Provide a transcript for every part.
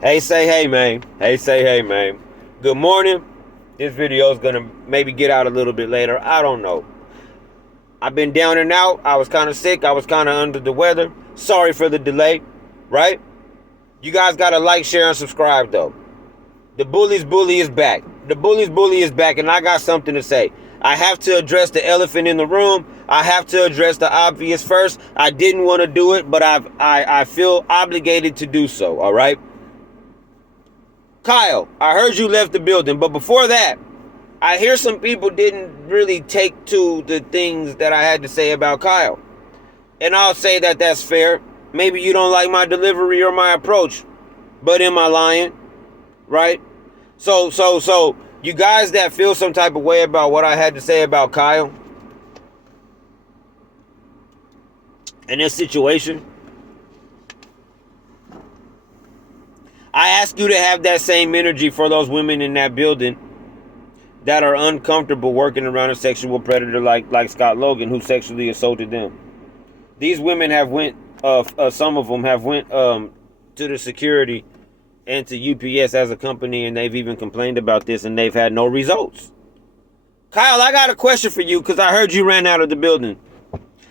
Hey, say hey, man. Hey, say hey, man. Good morning. This video is going to maybe get out a little bit later. I don't know. I've been down and out. I was kind of sick. I was kind of under the weather. Sorry for the delay, right? You guys got to like, share, and subscribe, though. The bully's bully is back. The bully's bully is back, and I got something to say. I have to address the elephant in the room. I have to address the obvious first. I didn't want to do it, but I feel obligated to do so, all right? Kyle, I heard you left the building, but before that, I hear some people didn't really take to the things that I had to say about Kyle. And I'll say that that's fair. Maybe you don't like my delivery or my approach, but am I lying? Right? So, you guys that feel some type of way about what I had to say about Kyle and this situation, I ask you to have that same energy for those women in that building that are uncomfortable working around a sexual predator like Scott Logan, who sexually assaulted them. These women have went, some of them have went to the security and to UPS as a company, and they've even complained about this, and they've had no results. Kyle, I got a question for you because I heard you ran out of the building.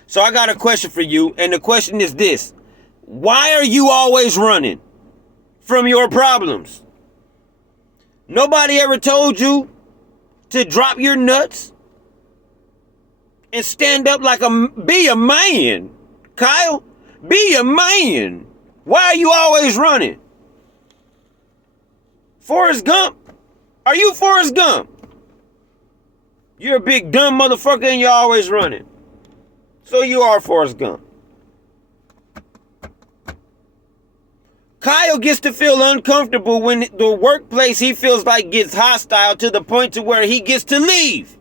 So I got a question for you, and the question is this. Why are you always running from your problems? Nobody ever told you to drop your nuts and stand up be a man. Kyle, be a man. Why are you always running? Forrest Gump? Are you Forrest Gump? You're a big dumb motherfucker and you're always running. So you are Forrest Gump. Kyle gets to feel uncomfortable when the workplace he feels like gets hostile to the point to where he gets to leave.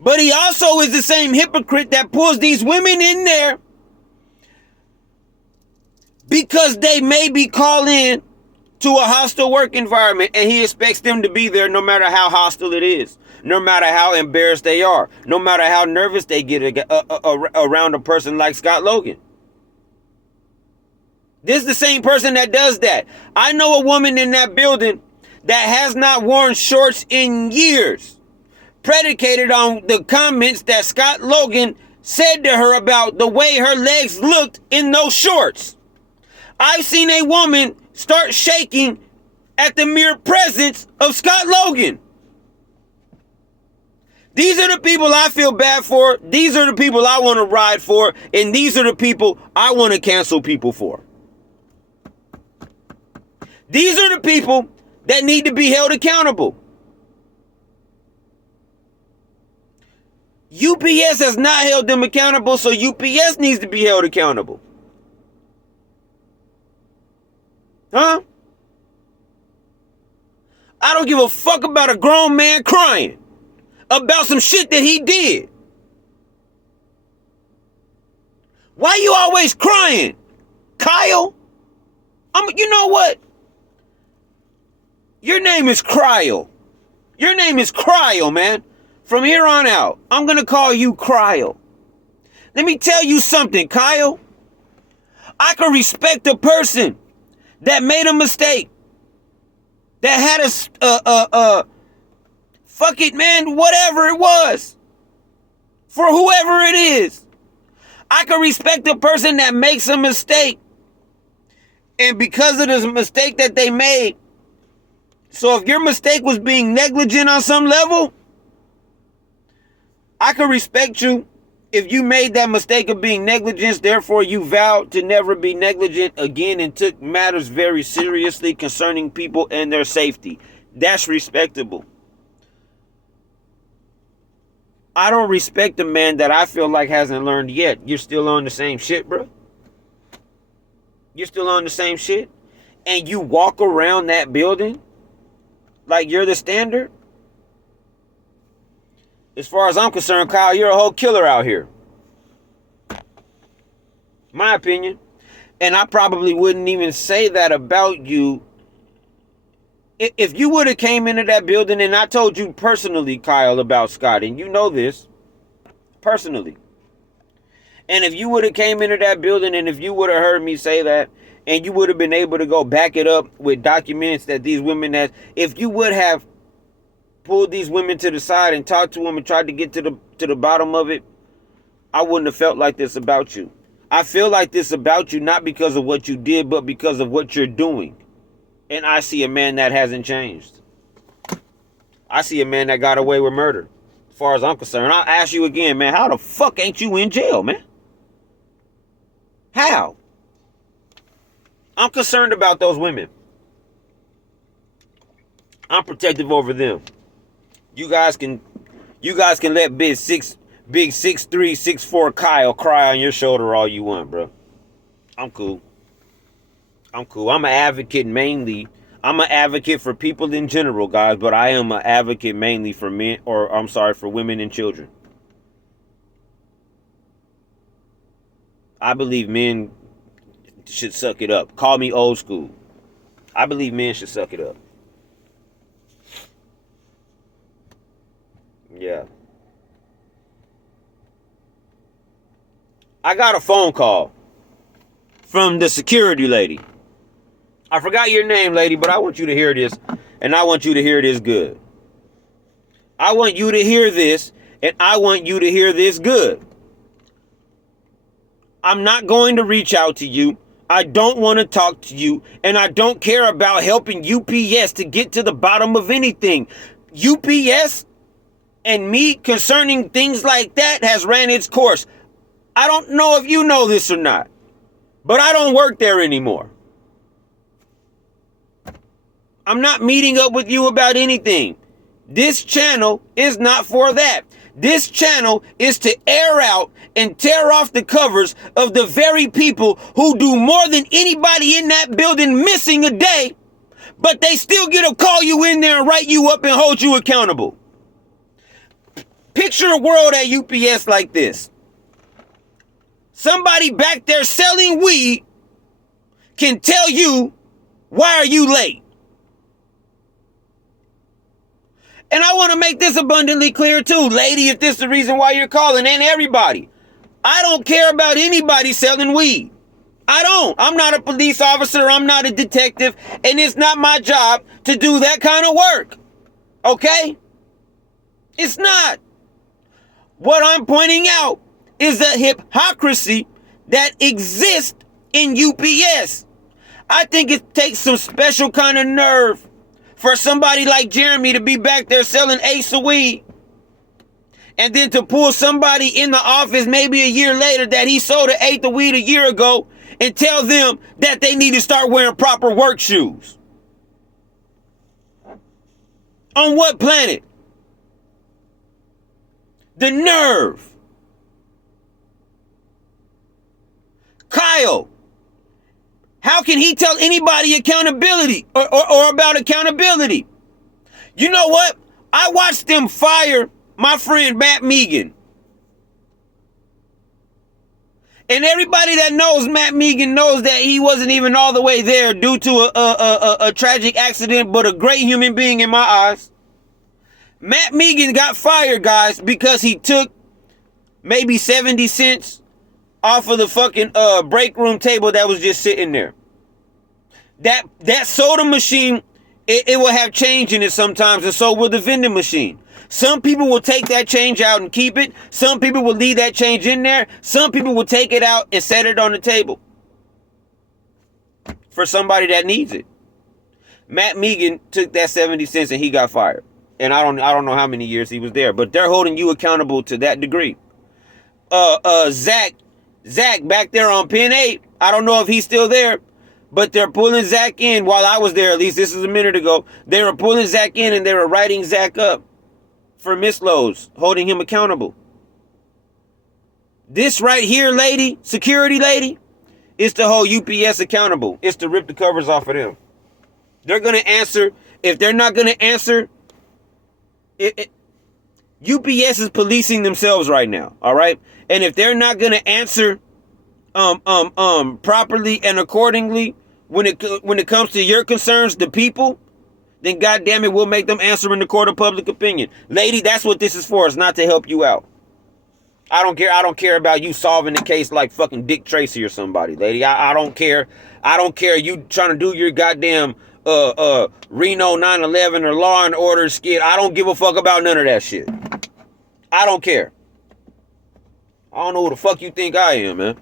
But he also is the same hypocrite that pulls these women in there because they maybe call in to a hostile work environment and he expects them to be there no matter how hostile it is, no matter how embarrassed they are, no matter how nervous they get around a person like Scott Logan. This is the same person that does that. I know a woman in that building that has not worn shorts in years, predicated on the comments that Scott Logan said to her about the way her legs looked in those shorts. I've seen a woman start shaking at the mere presence of Scott Logan. These are the people I feel bad for. These are the people I want to ride for. And these are the people I want to cancel people for. These are the people that need to be held accountable. UPS has not held them accountable, so UPS needs to be held accountable. Huh? I don't give a fuck about a grown man crying about some shit that he did. Why you always crying, Kyle? You know what? Your name is Cryle. Your name is Cryle, man. From here on out, I'm going to call you Cryle. Let me tell you something, Kyle. I can respect a person that made a mistake, that had fuck it, man, whatever it was, for whoever it is. I can respect a person that makes a mistake, and because of the mistake that they made, so if your mistake was being negligent on some level, I can respect you if you made that mistake of being negligent, therefore you vowed to never be negligent again and took matters very seriously concerning people and their safety. That's respectable. I don't respect a man that I feel like hasn't learned yet. You're still on the same shit, bro. You're still on the same shit. And you walk around that building like you're the standard. As far as I'm concerned, Kyle, you're a whole killer out here. My opinion. And I probably wouldn't even say that about you. If you would have came into that building and I told you personally, Kyle, about Scott, and you know this, personally, And if you would have came into that building and if you would have heard me say that, and you would have been able to go back it up with documents that these women had, if you would have pulled these women to the side and talked to them and tried to get to the bottom of it, I wouldn't have felt like this about you. I feel like this about you not because of what you did, but because of what you're doing. And I see a man that hasn't changed. I see a man that got away with murder. As far as I'm concerned, I'll ask you again, man, how the fuck ain't you in jail, man? How? I'm concerned about those women. I'm protective over them. You guys can let big 6'3", 6'4" Cryle cry on your shoulder all you want, bro. I'm cool. I'm an advocate mainly. I'm an advocate for people in general, guys, but I am an advocate mainly for men, for women and children. I believe men should suck it up. Call me old school. I believe men should suck it up. Yeah. I got a phone call from the security lady. I forgot your name, lady, but I want you to hear this, and I want you to hear this good. I want you to hear this, and I want you to hear this good. I'm not going to reach out to you. I don't want to talk to you, and I don't care about helping UPS to get to the bottom of anything. UPS and me concerning things like that has ran its course. I don't know if you know this or not, but I don't work there anymore. I'm not meeting up with you about anything. This channel is not for that. This channel is to air out and tear off the covers of the very people who do more than anybody in that building missing a day, but they still get to call you in there and write you up and hold you accountable. Picture a world at UPS like this. Somebody back there selling weed can tell you, why are you late? And I want to make this abundantly clear too, lady, if this is the reason why you're calling, and everybody. I don't care about anybody selling weed. I don't. I'm not a police officer. I'm not a detective. And it's not my job to do that kind of work. Okay? It's not. What I'm pointing out is the hypocrisy that exists in UPS. I think it takes some special kind of nerve for somebody like Jeremy to be back there selling eighths of weed, and then to pull somebody in the office maybe a year later that he sold an eighth of weed a year ago and tell them that they need to start wearing proper work shoes. On what planet? The nerve. Kyle, how can he tell anybody accountability or about accountability? You know what? I watched them fire my friend Matt Megan. And everybody that knows Matt Megan knows that he wasn't even all the way there due to a tragic accident, but a great human being in my eyes. Matt Megan got fired, guys, because he took maybe 70 cents off of the fucking break room table that was just sitting there. That soda machine, it will have change in it sometimes, and so will the vending machine. Some people will take that change out and keep it. Some people will leave that change in there. Some people will take it out and set it on the table for somebody that needs it. Matt Megan took that 70 cents and he got fired. And I don't know how many years he was there, but they're holding you accountable to that degree. Zach back there on pin 8, I don't know if he's still there, but they're pulling Zach in while I was there. At least this is a minute ago. They were pulling Zach in and they were writing Zach up for misloads, holding him accountable. This right here, lady, security lady, is to hold UPS accountable. It's to rip the covers off of them. They're going to answer. If they're not going to answer, UPS is policing themselves right now, all right? And if they're not going to answer properly and accordingly when it comes to your concerns, the people, then goddamn it, we'll make them answer in the court of public opinion. Lady, that's what this is for. It's not to help you out. I don't care. I don't care about you solving the case like fucking Dick Tracy or somebody, lady. I don't care. I don't care you trying to do your goddamn Reno 9/11 or Law and Order skit. I don't give a fuck about none of that shit. I don't care. I don't know who the fuck you think I am, man.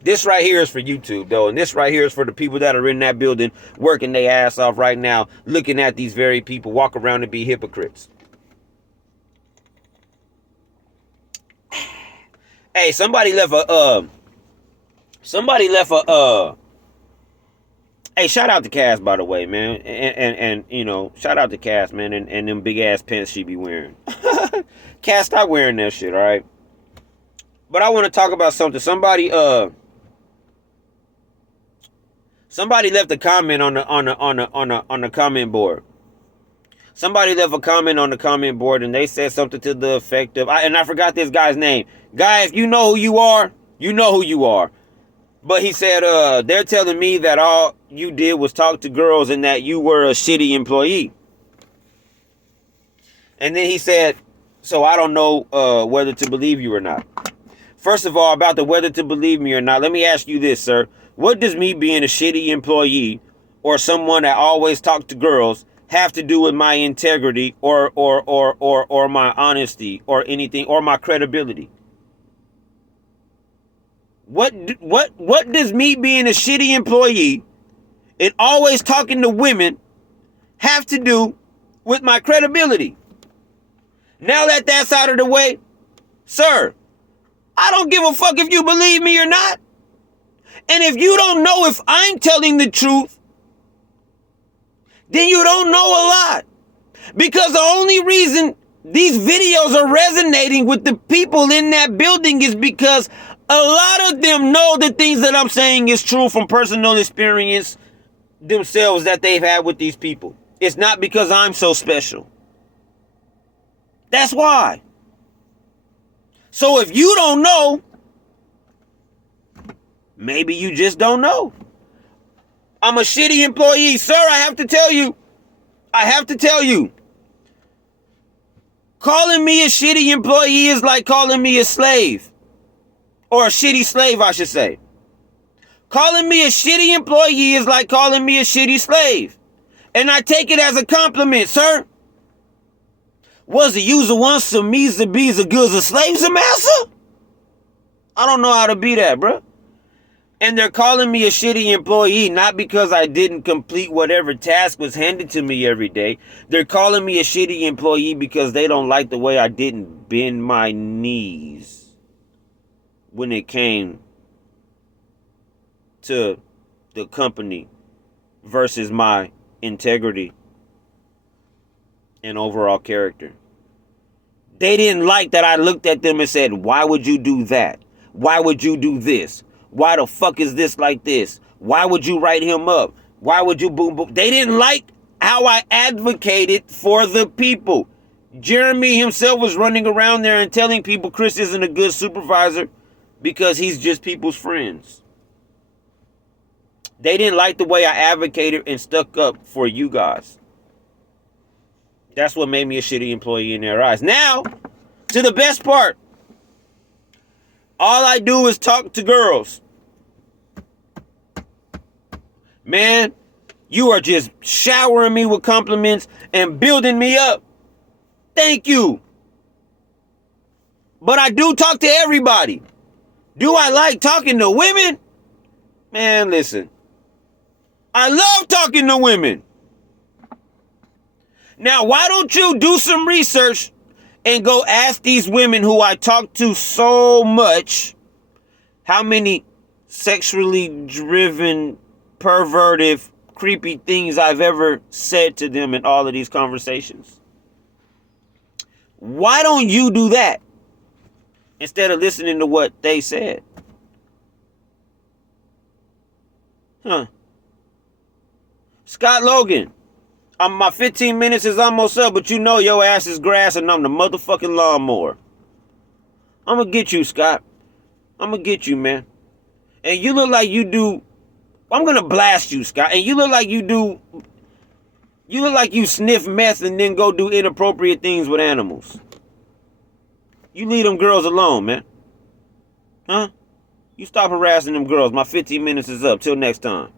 This right here is for YouTube, though, and this right here is for the people that are in that building working their ass off right now, looking at these very people walk around and be hypocrites. Hey, somebody left a hey, shout out to Cass, by the way, man. And you know, shout out to Cass, man, and them big ass pants she be wearing. Cass, stop wearing that shit, all right? But I want to talk about something. Somebody left a comment on the comment board. Somebody left a comment on the comment board and they said something to the effect of, and I forgot this guy's name. Guy, if you know who you are, you know who you are. But he said, they're telling me that all you did was talk to girls and that you were a shitty employee. And then he said, so I don't know whether to believe you or not. First of all, about the whether to believe me or not, let me ask you this, sir. What does me being a shitty employee or someone that always talks to girls have to do with my integrity or my honesty or anything or my credibility? What does me being a shitty employee and always talking to women have to do with my credibility? Now that that's out of the way, sir, I don't give a fuck if you believe me or not. And if you don't know if I'm telling the truth, then you don't know a lot. Because the only reason these videos are resonating with the people in that building is because a lot of them know the things that I'm saying is true from personal experience themselves that they've had with these people. It's not because I'm so special. That's why. So if you don't know, maybe you just don't know. I'm a shitty employee. Sir, I have to tell you. Calling me a shitty employee is like calling me a slave. Or a shitty slave, I should say. Calling me a shitty employee is like calling me a shitty slave. And I take it as a compliment, sir. Was the user once some me's the bees the goods of slaves a master? I don't know how to be that, bruh. And they're calling me a shitty employee not because I didn't complete whatever task was handed to me every day. They're calling me a shitty employee because they don't like the way I didn't bend my knees when it came to the company versus my integrity and overall character. They didn't like that I looked at them and said, why would you do that? Why would you do this? Why the fuck is this like this? Why would you write him up? Why would you boom boom? They didn't like how I advocated for the people. Jeremy himself was running around there and telling people Chris isn't a good supervisor because he's just people's friends. They didn't like the way I advocated and stuck up for you guys. That's what made me a shitty employee in their eyes. Now, to the best part. All I do is talk to girls. Man, you are just showering me with compliments and building me up. Thank you. But I do talk to everybody. Do I like talking to women? Man, listen. I love talking to women. Now, why don't you do some research and go ask these women who I talk to so much how many sexually driven, pervertive, creepy things I've ever said to them in all of these conversations. Why don't you do that instead of listening to what they said? Huh. Scott Logan. My 15 minutes is almost up, but you know your ass is grass and I'm the motherfucking lawnmower. I'm gonna get you, Scott. I'm gonna get you, man. And you look like you do. I'm gonna blast you, Scott. And you look like you do. You look like you sniff meth and then go do inappropriate things with animals. You leave them girls alone, man. Huh? You stop harassing them girls. My 15 minutes is up. Till next time.